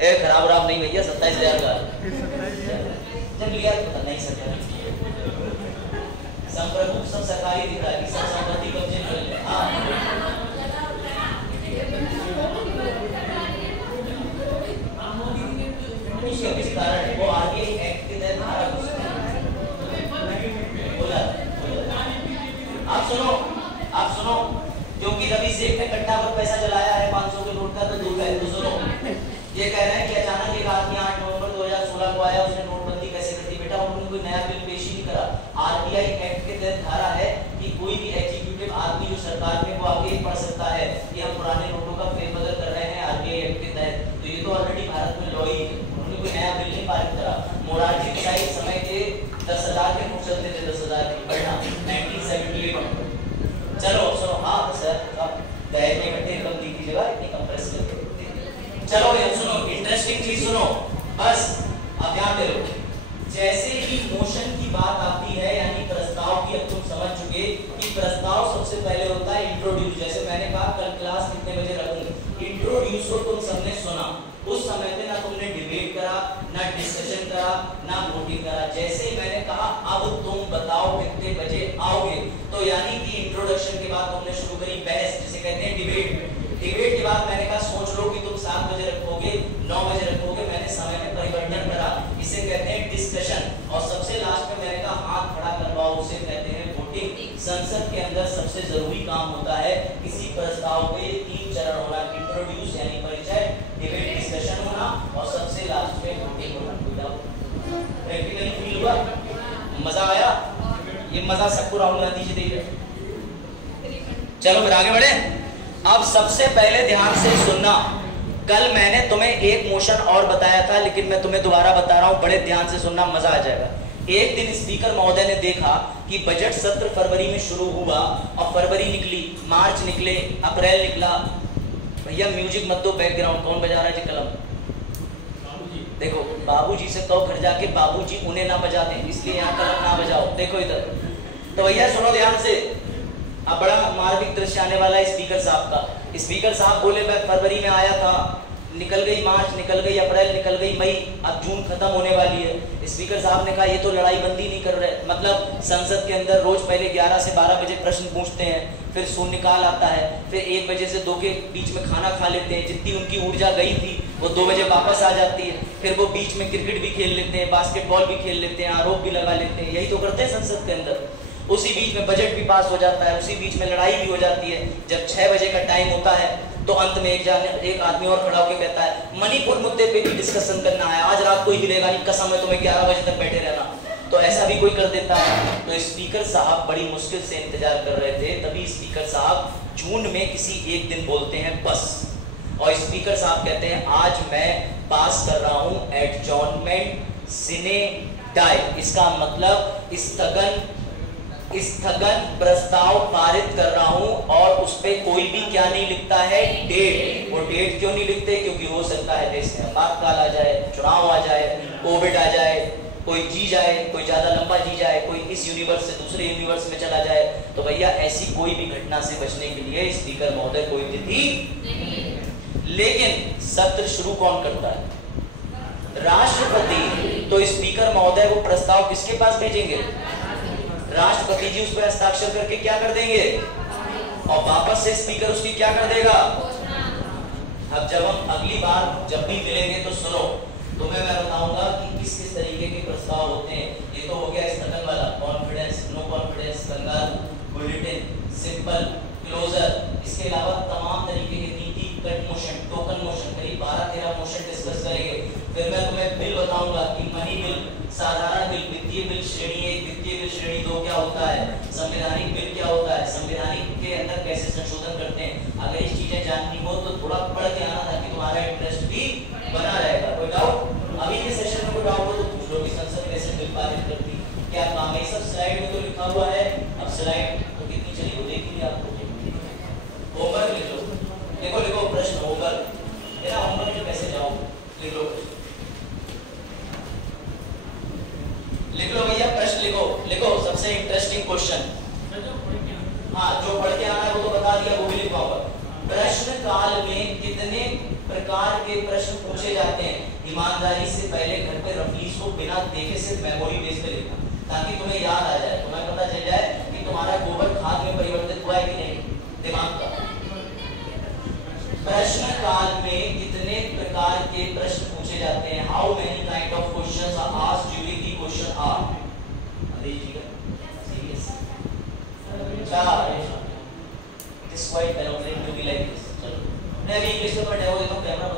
ए खराब खराब नहीं भैया, 27,000 का जब लिया तो पता नहीं सर संप्रभु सब सरकारी दिख रहा है कि सब संपत्ति कब्जे कर ले। हाँ उसका किसी कारण वो आगे एक्ट के तहत धारा बोला। आप सुनो क्योंकि रवि शेख ने कट्टा पर पैसा चलाया है 500 के नोट का, तो दूर है। तो सुनो, ये कह रहे हैं कि अचानक एक आदमी 8 नवंबर 2016 को आया, उसने नोटबंदी कैसे कर दी। बेटा उन्होंने कोई नया बिल पेश ही नहीं करा। आरबीआई एक्ट के तहत धारा है कि कोई भी एग्जीक्यूटिव आदमी जो सरकार में वो आगे पढ़ सकता है कि हम पुराने नोटों का फेरबदल कर रहे हैं आरबीआई एक्ट के तहत। तो ये तो ऑलरेडी भारत में लॉ ही है, उन्होंने कोई नया बिल नहीं पारित करा। मोरारजी देसाई समय के 10,000 के नोट चलते थे, 10,000 की पढ़ना 1978। चलो सुनो, हाँ सर अब दहेज में इकट्ठे रकम दी थी जगह इतनी कंप्रेस करके। चलो ये सुनो, इंटरेस्टिंग चीज सुनो बस, अब ध्यान दे लो। जैसे ही मोशन की बात आती है यानी प्रस्ताव की, अब तुम समझ चुके कि प्रस्ताव सबसे पहले होता है इंट्रोड्यूस। जैसे मैंने कहा कल क्लास कितने बजे रखूं, इंट्रोड्यूस को तुम सबने सुना, उस समय पे ना तुमने डिबेट करा, ना डिस्कशन करा, ना वोटिंग करा। जैसे ही मैंने कहा अब तुम बताओ कितने बजे आओगे, तो यानी कि इंट्रोडक्शन के बाद तुमने शुरू करी बहस, जिसे कहते हैं डिबेट। डिबेट के बाद मैंने कहा सोच लो कि तुम 7 बजे रखोगे, 9 बजे रखोगे, मैंने समय में परिवर्तन करा, इसे कहते हैं डिस्कशन। और सबसे लास्ट में मैंने कहा हाथ खड़ा करवाओ, उसे कहते हैं वोटिंग। संसद के अंदर सबसे जरूरी काम होता है किसी प्रस्ताव पे 3 चरण होना, इंट्रोड्यूस यानी परिचय, डिबेट डिस्कशन होना और सबसे लास्ट में वोटिंग होना। प्रैक्टिकली फील हुआ, मजा आया? ये मजा सबको राहुल गांधी जी दे रहे। चलो फिर आगे बढ़े। अब सबसे पहले ध्यान से सुनना, कल मैंने तुम्हें एक मोशन और बताया था लेकिन मैं तुम्हें दोबारा बता रहा हूं, बड़े ध्यान से सुनना, मजा आ जाएगा। एक दिन स्पीकर महोदय ने देखा कि बजट सत्र फरवरी में शुरू हुआ और फरवरी निकली, मार्च निकले, अप्रैल निकला। भैया म्यूजिक मत दो, बैकग्राउंड कौन बजा रहा है जी कलम? देखो बाबूजी से कहो घर जाके बाबूजी उन्हें ना बजा दें, इसलिए यहाँ कलम ना बजाओ। देखो इधर, तो भैया सुनो ध्यान से, अब बड़ा मार्मिक दृश्य आने वाला है स्पीकर साहब का। स्पीकर साहब बोले मैं फरवरी में आया था, निकल गई मार्च, निकल गई अप्रैल, निकल गई मई, अब जून खत्म होने वाली है। स्पीकर साहब ने कहा ये तो लड़ाई बंदी नहीं कर रहे, मतलब संसद के अंदर रोज पहले 11 से 12 बजे प्रश्न पूछते हैं, फिर शून्यकाल आता है, फिर 1 बजे से 2 के बीच में खाना खा लेते हैं, जितनी उनकी ऊर्जा गई थी वो 2 बजे वापस आ जाती है, फिर वो बीच में क्रिकेट भी खेल लेते हैं, बास्केटबॉल भी खेल लेते हैं, आरोप भी लगा लेते हैं, यही तो करते हैं संसद के अंदर। उसी बीच में बजट भी पास हो जाता है, उसी बीच में लड़ाई भी हो जाती है। जब 6 बजे का टाइम होता है तो अंत में एक आदमी और खड़ा होकर कहता है मणिपुर मुद्दे पे भी डिस्कशन करना है, आज रात कोई हिलेगा नहीं, कसम है तुम्हें 11 बजे तक बैठे रहना। तो ऐसा भी कोई कर देता है। तो स्पीकर साहब बड़ी मुश्किल से इंतजार कर रहे थे, तभी स्पीकर साहब जून में किसी एक दिन बोलते हैं बस, और स्पीकर साहब कहते हैं आज मैं पास कर रहा हूं एडजॉर्नमेंट सिने डाई। इसका मतलब स्थगन प्रस्ताव पारित कर रहा हूं, और उस पे कोई भी क्या नहीं लिखता है, डेट। वो डेट क्यों नहीं लिखते? क्योंकि हो सकता है देश में आपातकाल आ जाए, चुनाव आ जाए, कोविड आ जाए, कोई जी जाए, कोई ज्यादा लंबा जी जाए, कोई इस यूनिवर्स से दूसरे यूनिवर्स में चला जाए। तो भैया ऐसी कोई भी घटना से बचने के लिए स्पीकर महोदय कोई तिथि। लेकिन सत्र शुरू कौन करता है? राष्ट्रपति। तो स्पीकर महोदय वो प्रस्ताव किसके पास भेजेंगे? राष्ट्रपति जी उस पर हस्ताक्षर करके क्या कर देंगे, और वापस से स्पीकर उसकी क्या कर देगा। अब जब हम अगली बार जब भी मिलेंगे तो सुनो, तुम्हें मैं बताऊंगा कि किस किस तरीके के प्रस्ताव होते हैं। ये तो हो गया स्थगन वाला, कॉन्फिडेंस, नो कॉन्फिडेंस, कंगाल, बुलेटिन, सिंपल, क्लोजर। इसके अलावा तमाम तरीके के नीति, कट मोशन, टोकन मोशन, करीब 12-13 मोशन डिस्कस करेंगे। फिर मैं तुम्हें बिल बताऊंगा कि मनी बिल, साधारण बिल, वित्तीय बिल श्रेणी 1, वित्तीय बिल श्रेणी 2 क्या होता है, संवैधानिक बिल क्या होता है, संवैधानिक के अंदर कैसे संशोधन करते हैं। अगर ये चीजें जाननी हो तो थोड़ा पढ़ के आना ताकि तुम्हारा इंटरेस्ट भी बना रहेगा। कोई डाउट? अभी के सेशन में कोई डाउट हो तो पूछ लो कि संसद कैसे बिल पारित करती, क्या काम है। सब स्लाइड में तो लिखा हुआ है, अब स्लाइड तो कितनी चली वो देख लीजिए आपको। होमवर्क लिख लो, लिखो प्रश्न होमवर्क, मेरा होमवर्क में कैसे जाओ, लिख लो भैया, प्रश्न लिखो सबसे इंटरेस्टिंग क्वेश्चन। हाँ जो पढ़ के आना है वो तो बता दिया, वो भी लिखवाऊंगा। प्रश्न काल में कितने कितने प्रकार के प्रश्न पूछे जाते हैं। ईमानदारी से पहले घर पे रफलीस को बिना देखे सिर्फ मेमोरी बेस पे लिखना, ताकि तुम्हें याद आ जाए, तुम्हें पता चल जाए कि तुम्हारा गोबर खाद में परिवर्तित हुआ है कि नहीं, दिमाग का। प्रश्न काल में कितने प्रकार के प्रश्न पूछे जाते हैं? How many kind of questions are asked during the question hour? It is quite challenging to be like this. चलो मैं अभी इंग्लिश में पढ़ने वो देखो कैमरा